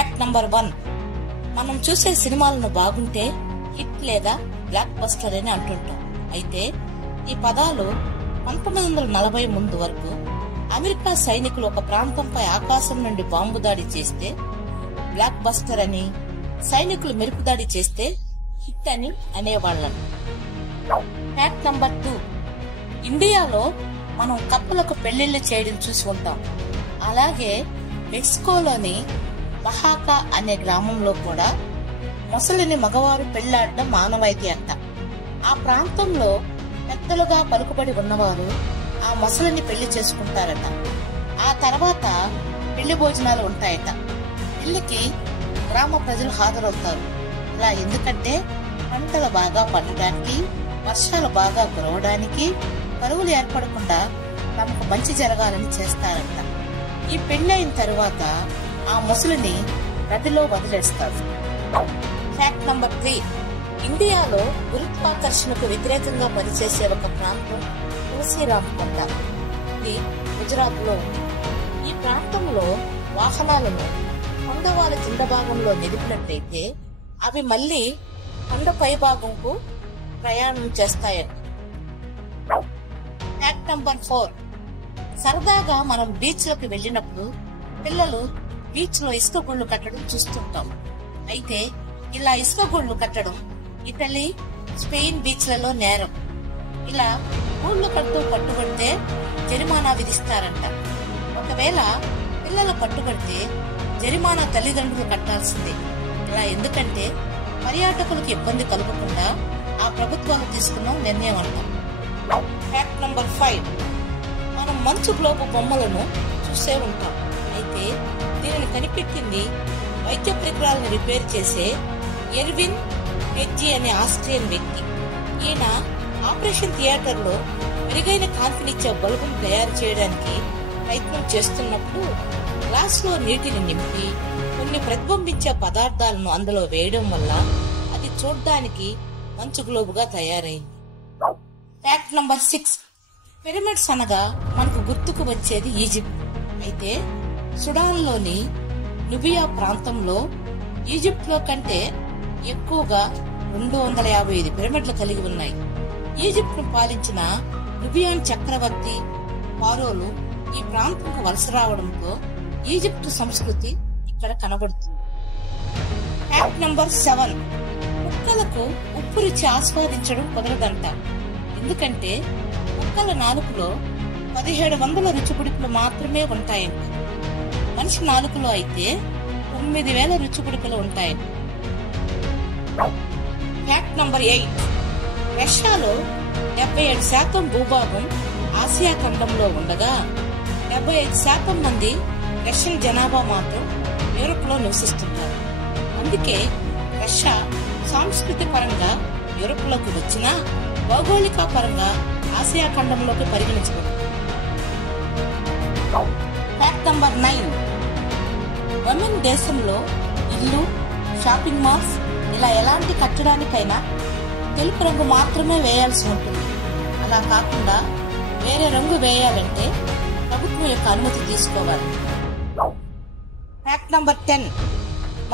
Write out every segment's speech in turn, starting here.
Fact number 1. మనం చూసే సినిమాలను బాగుంటే హిట్ లేదా బ్లాక్ బస్టర్ అని అంటుంటాం. అయితే ఈ పదాలు 1940 ముందు వరకు అమెరికా సైనికులు ఒక ప్రాంతంపై ఆకాశం నుండి బాంబు దాడి చేస్తే బ్లాక్ బస్టర్ అని, సైనికులు మెరుపు దాడి చేస్తే హిట్ అని అనేవాళ్ళం. Fact number 2. ఇండియాలో మనం కప్పులకు పెళ్లిళ్లు చేయడం చూసి ఉంటాం. అలాగే మెక్సికోలోని మహాకా అనే గ్రామంలో కూడా మొసలిని మగవారు పెళ్లాడడం మానవాయితీ అంట. ఆ ప్రాంతంలో పెద్దలుగా పలుకుబడి ఉన్నవారు ఆ మొసలిని పెళ్లి చేసుకుంటారట. ఆ తర్వాత పెళ్లి భోజనాలు ఉంటాయట. పెళ్లికి గ్రామ ప్రజలు హాజరవుతారు. ఇలా ఎందుకంటే పంటలు బాగా పండడానికి, వర్షాలు బాగా కురవడానికి, కరువులు ఏర్పడకుండా తమకు మంచి జరగాలని చేస్తారంట. ఈ పెళ్లి అయిన తరువాత ఆ మొసలిని నదిలో వదిలేస్తారు. Fact number 3. ఇండియాలో గురుత్వాకర్షణకు వ్యతిరేకంగా పనిచేసే ఒక ప్రాంతం తులసిరామ్ కొండ. ఇది గుజరాత్ లో ఉంది. ఈ ప్రాంతంలో వాహనాలను కొండ వాళ్ళ కింద భాగంలో నిలిపినట్లయితే అవి మళ్లీ కొండ పై భాగంకు ప్రయాణం చేస్తాయని. Fact number 4. సరదాగా మనం బీచ్ లోకి వెళ్ళినప్పుడు పిల్లలు బీచ్ లో ఇసుక గుళ్ళు కట్టడం చూస్తుంటాం. అయితే ఇలా ఇసుక గుళ్ళు కట్టడం ఇటలీ, స్పెయిన్ బీచ్లలో నేరం. ఇలా గూళ్లు కడుతూ పట్టుబడితే జరిమానా విధిస్తారంట. ఒకవేళ పిల్లలు పట్టుబడితే జరిమానా తల్లిదండ్రులు కట్టాల్సిందే. ఇలా ఎందుకంటే పర్యాటకులకు ఇబ్బంది కలగకుండా ఆ ప్రభుత్వాలు తీసుకున్న నిర్ణయం అంటాం. Fact number 5. మనం మంచు గ్లోబు బొమ్మలను చూసే ఉంటాం. అయితే దీనిని కనిపెట్టింది వైద్య పరికరాలను రిపేర్ చేసే ఎర్విన్ వెజ్జీ అనే ఆస్ట్రియన్ వ్యక్తి. ఈయన ఆపరేషన్ థియేటర్ లో మెరుగైన కాంతినిచ్చే బల్బును తయారు చేయడానికి ప్రయత్నం చేస్తున్నప్పుడు గ్లాస్ లో నీటిని నింపి కొన్ని ప్రతిబింబించే పదార్థాలను అందులో వేయడం వల్ల అది చూడ్డానికి మంచు గ్లోబుగా తయారైంది. Fact number 6. పిరమిడ్స్ అనగా మనకు గుర్తుకు వచ్చేది ఈజిప్ట్. అయితే సుడాన్ లోని నుబియా ప్రాంతంలో ఈజిప్ట్ లో కంటే ఎక్కువగా 255 పిరమిడ్లు కలిగి ఉన్నాయి. ఈజిప్ట్ ను పాలించిన నుబియాన్ చక్రవర్తి ఫారోలు ఈ ప్రాంతంకు వలస రావడంతో ఈజిప్ట్ సంస్కృతి ఇక్కడ కనబడుతుంది. Fact number 7. కుక్కలకు ఉప్పు రుచి ఆస్వాదించడం కుదరదంట. ఎందుకంటే కుక్కల నాలుకలో 1700 రుచి పుడికలు మాత్రమే ఉంటాయంట. మనిషి నాలుకలో అయితే 9000 రుచి పుడికలు ఉంటాయంట. Fact number 8. రష్యాలో 77% భూభాగం ఆసియా ఖండంలో ఉండగా 75% మంది రష్యన్ జనాభా మాత్రం యూరోప్ లో నివసిస్తుంటారు. అందుకే రష్యా సాంస్కృతిక పరంగా యూరోప్ లోకి వచ్చినా భౌగోళిక పరంగా ఆసియా ఖండంలోకి పరిగణించబడుతుంది. Fact number 9. ఒమన్ దేశంలో ఇల్లు, షాపింగ్ మాల్స్ ఇలా ఎలాంటి కట్టడానికైనా తెలుపు రంగు మాత్రమే వేయాల్సి ఉంటుంది. అలా కాకుండా వేరే రంగు వేయాలంటే ప్రభుత్వం యొక్క అనుమతి తీసుకోవాలి. Fact number 10.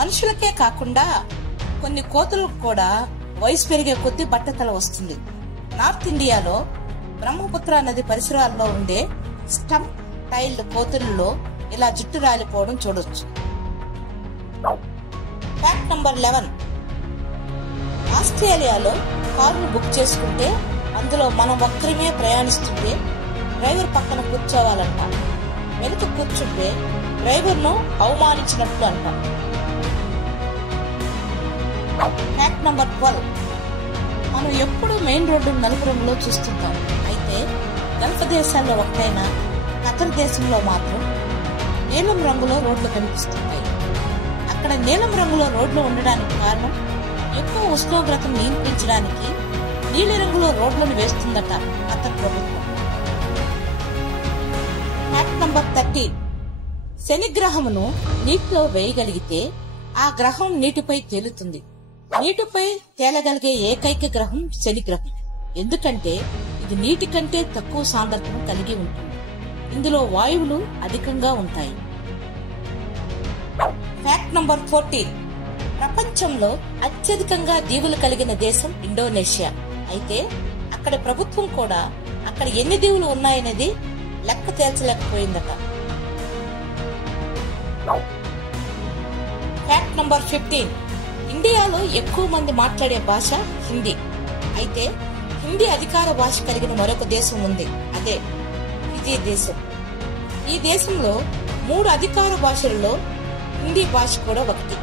మనుషులకే కాకుండా కొన్ని కోతులకు కూడా వయసు పెరిగే కొద్దీ బట్టతల వస్తుంది. నార్త్ ఇండియాలో బ్రహ్మపుత్ర నది పరిసరాల్లో ఉండే స్టంప్ టైల్డ్ కోతుల్లో ఇలా జుట్టు రాలిపోవడం చూడొచ్చు. Fact number 11. ఆస్ట్రేలియాలో కారును బుక్ చేసుకుంటే అందులో మనం ఒక్కరిమే ప్రయాణిస్తుంటే డ్రైవర్ పక్కన కూర్చోవాలంట. వెనుక కూర్చుంటే డ్రైవర్ ను అవమానించినట్లు అంటాం. Fact number 12. మనం ఎప్పుడు మెయిన్ రోడ్డు నలుపు రంగులో చూస్తుంటాం. అయితే గల్ఫ్ దేశాల్లో ఒకటైన ఖతర్ దేశంలో మాత్రం నీలం రంగులో రోడ్లు కనిపిస్తుంటాయి. అక్కడ నీలం రంగులో రోడ్లు ఉండడానికి కారణం ఎక్కువ ఉష్ణోగ్రతను నియంత్రించడానికి నీలి రంగులో రోడ్లను వేస్తుందట ఖతర్ ప్రభుత్వం. Fact number 13. శని గ్రహమును నీటిలో వేయగలిగితే ఆ గ్రహం నీటిపై తేలుతుంది. నీటిపై తేలగలిగే ఏకైక గ్రహం శని గ్రహం. ఎందుకంటే ఇది నీటి కంటే తక్కువ సాంద్రతను కలిగి ఉంటుంది. ఇందులో వాయువులు అధికంగా ఉంటాయి. Fact number 14. ప్రపంచంలో అత్యధికంగా దీవులు కలిగిన దేశం ఇండోనేషియా. అయితే అక్కడి ప్రభుత్వం కూడా అక్కడ ఎన్ని దీవులు ఉన్నాయనేది లెక్క తేల్చలేకపోయిందట. Fact number 15. ఇండియాలో ఎక్కువ మంది మాట్లాడే భాష హిందీ. అయితే హిందీ అధికార భాష కలిగిన మరొక దేశం ఉంది, అదే ఫిజీ దేశం. ఈ దేశంలో 3 అధికార భాషల్లో హిందీ భాష కూడా ఒకటి.